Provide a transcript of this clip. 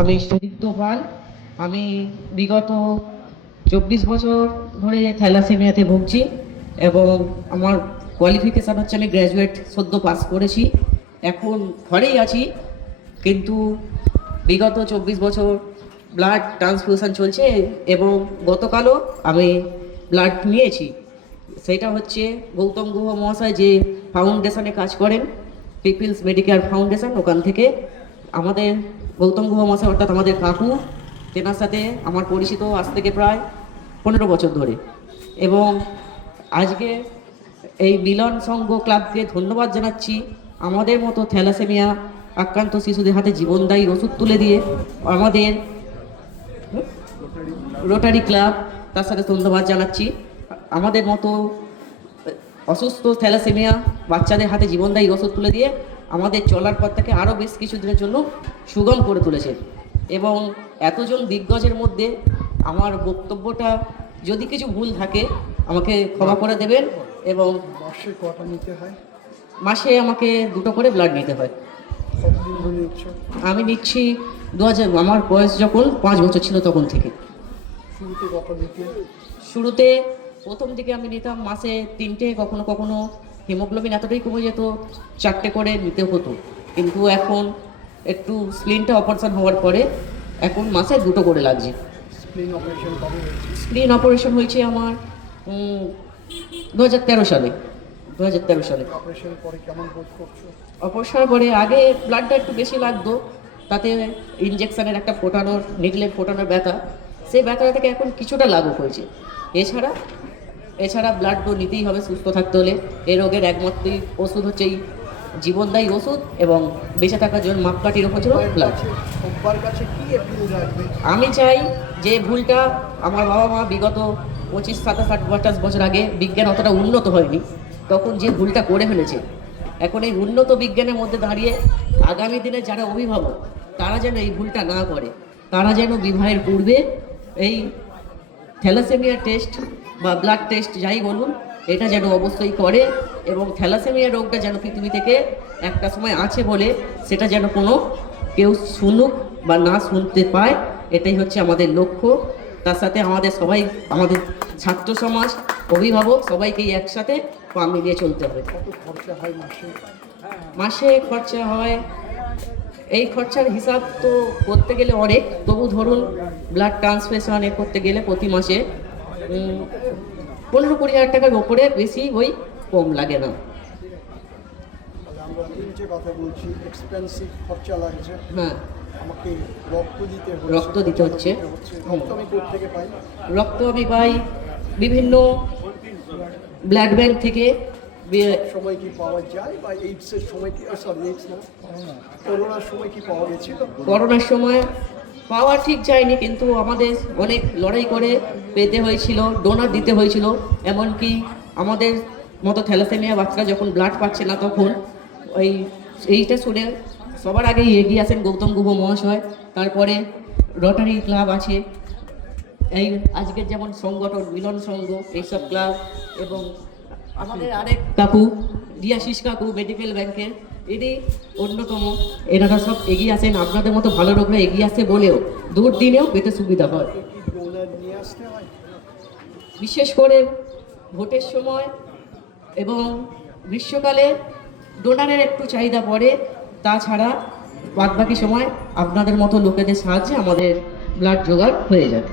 আমি সুদীপ্ত পাল। আমি বিগত 24 বছর ধরে থ্যালাসেমিয়াতে ভুগছি এবং আমার কোয়ালিফিকেশান হচ্ছে আমি গ্র্যাজুয়েট সদ্য পাস করেছি। এখন ঘরেই আছি, কিন্তু বিগত 24 বছর ব্লাড ট্রান্সফিউশন চলছে এবং গতকালও আমি ব্লাড নিয়েছি। সেটা হচ্ছে গৌতম গুহ মহাশয় যে ফাউন্ডেশনে কাজ করেন, পিপলস মেডিকেয়ার ফাউন্ডেশন, ওখান থেকে আমাদের গৌতম গুহ মহাশয় অর্থাৎ আমাদের কাকু, তেনার সাথে আমার পরিচিত আজ থেকে প্রায় 15 বছর ধরে। এবং আজকে এই মিলন সংঘ ক্লাবকে ধন্যবাদ জানাচ্ছি আমাদের মতো থ্যালাসেমিয়া আক্রান্ত শিশুদের হাতে জীবনদায়ী ওষুধ তুলে দিয়ে। আমাদের রোটারি ক্লাব, তার সাথে ধন্যবাদ জানাচ্ছি আমাদের মতো অসুস্থ থ্যালাসেমিয়া বাচ্চাদের হাতে জীবনদায়ী ওষুধ তুলে দিয়ে আমাদের চলার পথটাকে আরও বেশ কিছু দিনের জন্য সুগম করে তুলেছে। এবং এতজন দিগ্গজের মধ্যে আমার বক্তব্যটা যদি কিছু ভুল থাকে আমাকে ক্ষমা করে দেবেন। এবং মাসে কটা নিতে হয়? মাসে আমাকে 2টো করে ব্লাড নিতে হয়। কতদিন ধরে নিচ্ছ? আমি নিচ্ছি 2000, আমার বয়স যখন 5 বছর ছিল তখন থেকে। শুরুতে কত নিতে? শুরুতে প্রথম দিকে আমি নিতাম মাসে 3টে, কখনো কখনো হিমোগ্লোবিন এতটাই কমে যেত 4টে করে নিতে হতো। কিন্তু এখন একটু স্প্লিনটা অপারেশন হওয়ার পরে এখন মাসে 2টো করে লাগছে। স্প্লিন অপারেশন কবে হয়েছে? স্প্লিন অপারেশন হয়েছে আমার 2013 সালে। 2013 সালে অপারেশনের পরে কেমন বোধ করছো? অপারেশনের পরে আগে ব্লাডটা একটু বেশি লাগতো, তাতে ইঞ্জেকশনের একটা ফোটানোর, নিডলের ফোটানোর ব্যথা, সেই ব্যথাটা থেকে এখন কিছুটা লাঘব হয়েছে। এছাড়া ব্লাড তো নিতেই হবে সুস্থ থাকতে হলে। এই রোগের একমাত্রই ওষুধ হচ্ছে এই জীবনদায়ী ওষুধ এবং বেঁচে থাকার জন্য মাপকাঠির ওপর ছিল ব্লাড। সবার কাছে কি অ্যাপিল রাখবে? আমি চাই যে ভুলটা আমার বাবা মা বিগত 25, 27, 28 বছর আগে, বিজ্ঞান অতটা উন্নত হয়নি, তখন যে ভুলটা করে ফেলেছে, এখন এই উন্নত বিজ্ঞানের মধ্যে দাঁড়িয়ে আগামী দিনে যারা অভিভাবক তারা যেন এই ভুলটা না করে। তারা যেন বিবাহের পূর্বে এই থ্যালাসেমিয়া টেস্ট বা ব্লাড টেস্ট যাই বলুন, এটা যেন অবশ্যই করে। এবং থ্যালাসেমিয়া রোগটা যেন পৃথিবী থেকে একটা সময় আছে বলে সেটা যেন কোনো কেউ শুনুক বা না শুনতে পায়, এটাই হচ্ছে আমাদের লক্ষ্য। তার সাথে আমাদের সবাই, আমাদের ছাত্র সমাজ, অভিভাবক সবাইকেই একসাথে পা মিলিয়ে চলতে হবে। কত খরচা হয় মাসে? মাসে খরচা হয়, এই খরচার হিসাব তো করতে গেলে অনেক, তবু ধরুন ব্লাড ট্রান্সফিউশনে করতে গেলে প্রতি মাসে 15-20 হাজার টাকার ওপরে, বেশি ওই কম লাগে না। তাহলে আমরা তিনটে কথা বলছি, এক্সপেন্সিভ খরচা লাগছে। হ্যাঁ, আমাকে রক্ত দিতে হচ্ছে। রক্ত দিতে হচ্ছে। রক্ত আমি কোথা থেকে পাই? রক্ত আমি পাই বিভিন্ন ব্লাড ব্যাংক থেকে। সময় কি পাওয়া যায় বা এইডসের সময় কি, সরি এইডস না, করোনার সময় কি পাওয়া গেছিল? করোনার সময় পাওয়া ঠিক যায়নি, কিন্তু আমাদের অনেক লড়াই করে পেতে হয়েছিল, ডোনার দিতে হয়েছিল। এমনকি আমাদের মতো থ্যালাসেমিয়া বাচ্চারা যখন ব্লাড পাচ্ছে না, তখন এইটা শুনে সবার আগেই এগিয়ে আসেন গৌতম গুহ মহাশয়। তারপরে রোটারি ক্লাব আছে, এই আজকের যেমন সংগঠন মিলন সংঘ, এইসব ক্লাব, এবং আমাদের আরেক কাকু রিয়াশিস কাকু মেডিকেল ব্যাংকের, এটি অন্যতম। এনারা সব এগিয়ে আসেন, আপনাদের মতো ভালো লোকরা এগিয়ে আসে বলেও দূর দিনেও পেতে সুবিধা হয়। ডোনার নিয়ে আসতে হয় বিশেষ করে ভোটের সময় এবং গ্রীষ্মকালে ডোনারের একটু চাহিদা পড়ে, তাছাড়া বাদবাকি সময় আপনাদের মতো লোকেদের সাহায্যে আমাদের ব্লাড জোগাড় হয়ে যায়।